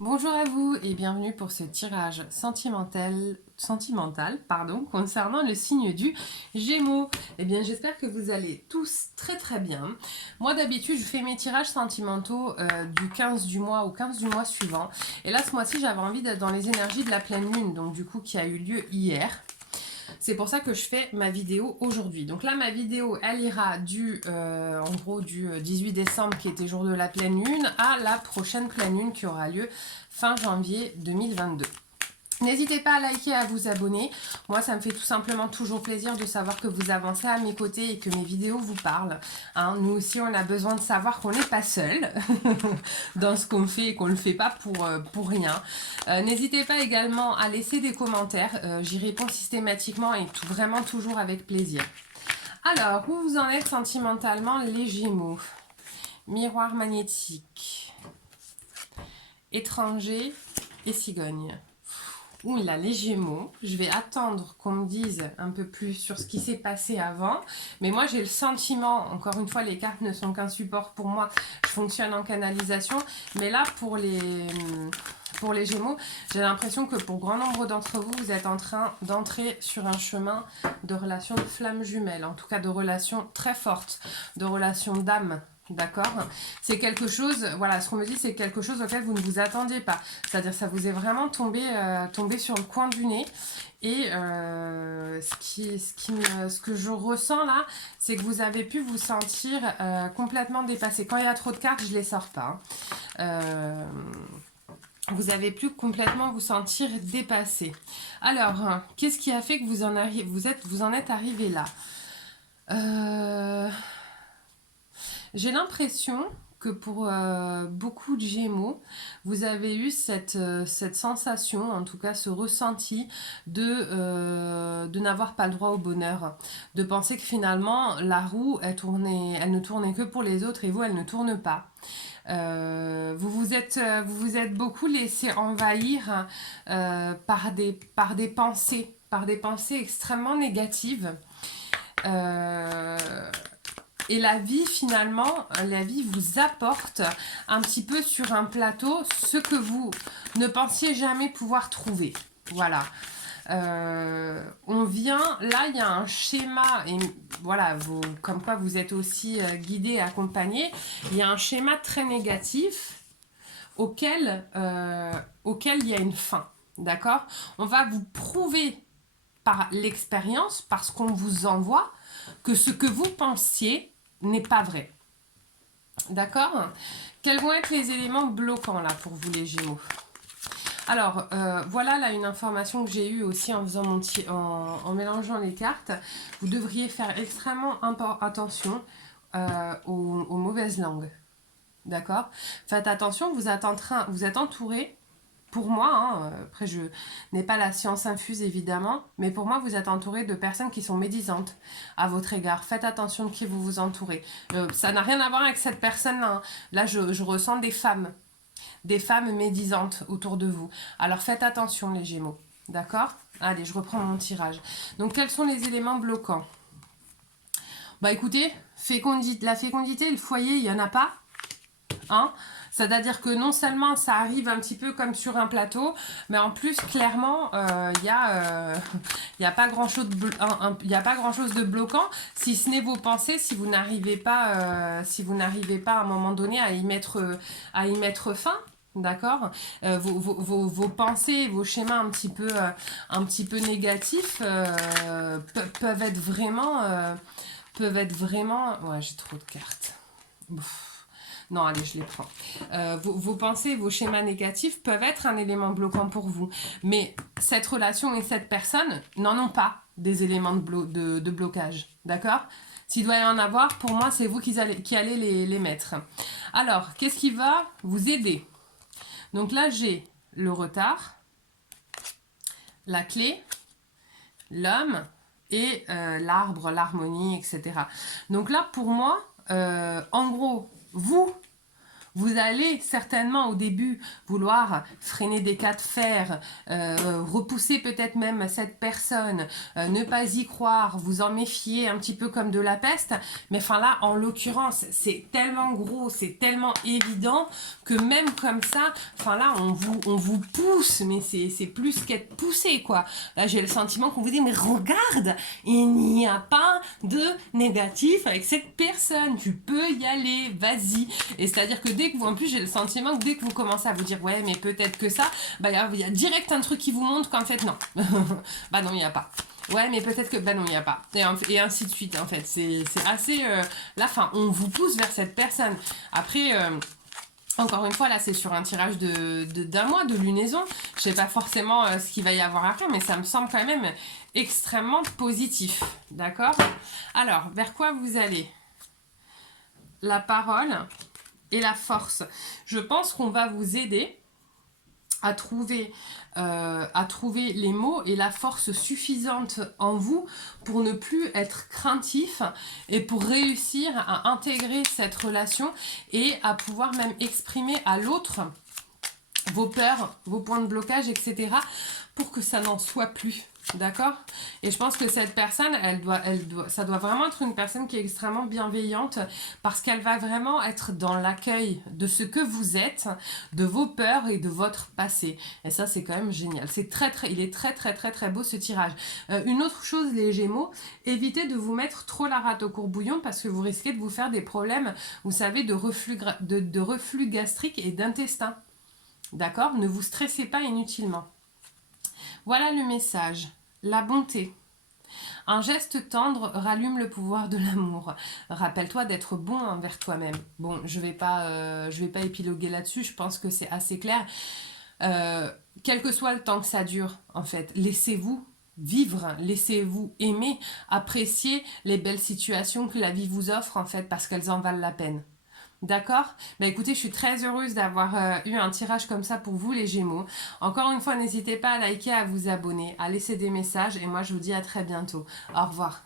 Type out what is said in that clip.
Bonjour à vous et bienvenue pour ce tirage sentimental concernant le signe du Gémeaux. Eh bien, j'espère que vous allez tous très très bien. Moi, d'habitude, je fais mes tirages sentimentaux du 15 du mois au 15 du mois suivant. Et là, ce mois-ci, j'avais envie d'être dans les énergies de la pleine lune, donc du coup, qui a eu lieu hier. C'est pour ça que je fais ma vidéo aujourd'hui. Donc là, ma vidéo, elle ira en gros du 18 décembre, qui était jour de la pleine lune, à la prochaine pleine lune qui aura lieu fin janvier 2022. N'hésitez pas à liker et à vous abonner. Moi, ça me fait tout simplement toujours plaisir de savoir que vous avancez à mes côtés et que mes vidéos vous parlent. Hein, nous aussi, on a besoin de savoir qu'on n'est pas seul dans ce qu'on fait et qu'on ne le fait pas pour rien. N'hésitez pas également à laisser des commentaires. J'y réponds systématiquement et vraiment toujours avec plaisir. Alors, où vous en êtes sentimentalement, les Gémeaux? Miroir magnétique, étranger et cigogne. Ouh là, les Gémeaux, je vais attendre qu'on me dise un peu plus sur ce qui s'est passé avant. Mais moi, j'ai le sentiment, encore une fois, les cartes ne sont qu'un support pour moi. Je fonctionne en canalisation. Mais là, pour les Gémeaux, j'ai l'impression que pour grand nombre d'entre vous, vous êtes en train d'entrer sur un chemin de relations de flammes jumelles. En tout cas, de relations très fortes, de relations d'âme. D'accord? C'est quelque chose, voilà, ce qu'on me dit, c'est quelque chose auquel vous ne vous attendiez pas. C'est-à-dire ça vous est vraiment tombé sur le coin du nez. Et ce que je ressens là, c'est que vous avez pu vous sentir complètement dépassé. Quand il y a trop de cartes, je ne les sors pas. Vous avez pu complètement vous sentir dépassé. Alors, qu'est-ce qui a fait que vous en êtes arrivé là? J'ai l'impression que pour beaucoup de Gémeaux, vous avez eu cette sensation, en tout cas ce ressenti de n'avoir pas le droit au bonheur, de penser que finalement la roue, elle ne tournait que pour les autres et vous, elle ne tourne pas. Vous vous êtes beaucoup laissé envahir par des pensées extrêmement négatives. Euh, et la vie, finalement, la vie vous apporte un petit peu sur un plateau ce que vous ne pensiez jamais pouvoir trouver. Voilà. On vient, là il y a un schéma, et voilà, comme quoi vous êtes aussi guidé et accompagné, il y a un schéma très négatif auquel il y a une fin. D'accord? On va vous prouver par l'expérience, parce qu'on vous envoie, que ce que vous pensiez n'est pas vrai. D'accord? Quels vont être les éléments bloquants là pour vous les Gémeaux? Alors, voilà là une information que j'ai eue aussi en faisant en mélangeant les cartes. Vous devriez faire extrêmement attention aux mauvaises langues. D'accord? Faites attention, vous êtes entouré. Pour moi, hein, après je n'ai pas la science infuse évidemment, mais pour moi vous êtes entouré de personnes qui sont médisantes à votre égard. Faites attention de qui vous vous entourez. Ça n'a rien à voir avec cette personne-là. Hein. Là, je ressens des femmes médisantes autour de vous. Alors faites attention les Gémeaux, d'accord? Allez, je reprends mon tirage. Donc quels sont les éléments bloquants? Bah écoutez, la fécondité, le foyer, il n'y en a pas. Hein, c'est-à-dire que non seulement ça arrive un petit peu comme sur un plateau, mais en plus clairement y a pas grand-chose y a pas grand-chose de bloquant, si ce n'est vos pensées, si vous n'arrivez pas à un moment donné à y mettre fin. D'accord, vos pensées, vos schémas un petit peu négatifs peuvent être vraiment. Ouais, j'ai trop de cartes. Ouf. Non, allez, je les prends. Vos pensées, vos schémas négatifs peuvent être un élément bloquant pour vous. Mais cette relation et cette personne n'en ont pas des éléments de blocage. D'accord? S'il doit y en avoir, pour moi, c'est vous qui allez les mettre. Alors, qu'est-ce qui va vous aider? Donc là, j'ai le retard, la clé, l'homme et l'arbre, l'harmonie, etc. Donc là, pour moi, en gros, vous Vous allez certainement au début vouloir freiner des cas de fer, repousser peut-être même cette personne, ne pas y croire, vous en méfier un petit peu comme de la peste. Mais enfin là, en l'occurrence, c'est tellement gros, c'est tellement évident que même comme ça, enfin là, on vous pousse, mais c'est plus qu'être poussé, quoi. Là, j'ai le sentiment qu'on vous dit, mais regarde, il n'y a pas de négatif avec cette personne, tu peux y aller, vas-y. Et c'est-à-dire que dès que vous, en plus, j'ai le sentiment que dès que vous commencez à vous dire, ouais, mais peut-être que ça, bah, il y a direct un truc qui vous montre qu'en fait, non. Bah non, il n'y a pas. Ouais, mais peut-être que... Bah non, il n'y a pas. Et ainsi de suite, en fait. C'est assez... la fin, on vous pousse vers cette personne. Après... encore une fois, là, c'est sur un tirage d'un mois de lunaison. Je sais pas forcément ce qu'il va y avoir après, mais ça me semble quand même extrêmement positif. D'accord? Alors, vers quoi vous allez? La parole et la force. Je pense qu'on va vous aider à trouver les mots et la force suffisante en vous pour ne plus être craintif et pour réussir à intégrer cette relation et à pouvoir même exprimer à l'autre vos peurs, vos points de blocage, etc. pour que ça n'en soit plus. D'accord? Et je pense que cette personne, ça doit vraiment être une personne qui est extrêmement bienveillante parce qu'elle va vraiment être dans l'accueil de ce que vous êtes, de vos peurs et de votre passé. Et ça, c'est quand même génial. Il est très beau ce tirage. Une autre chose, les Gémeaux, évitez de vous mettre trop la rate au courbouillon parce que vous risquez de vous faire des problèmes, vous savez, de reflux gastrique et d'intestin. D'accord? Ne vous stressez pas inutilement. Voilà le message. La bonté. Un geste tendre rallume le pouvoir de l'amour. Rappelle-toi d'être bon envers toi-même. Bon, je vais pas épiloguer là-dessus, je pense que c'est assez clair. Quel que soit le temps que ça dure, en fait, laissez-vous vivre, laissez-vous aimer, apprécier les belles situations que la vie vous offre, en fait, parce qu'elles en valent la peine. D'accord? Bah écoutez, je suis très heureuse d'avoir eu un tirage comme ça pour vous les Gémeaux. Encore une fois, n'hésitez pas à liker, à vous abonner, à laisser des messages et moi je vous dis à très bientôt. Au revoir.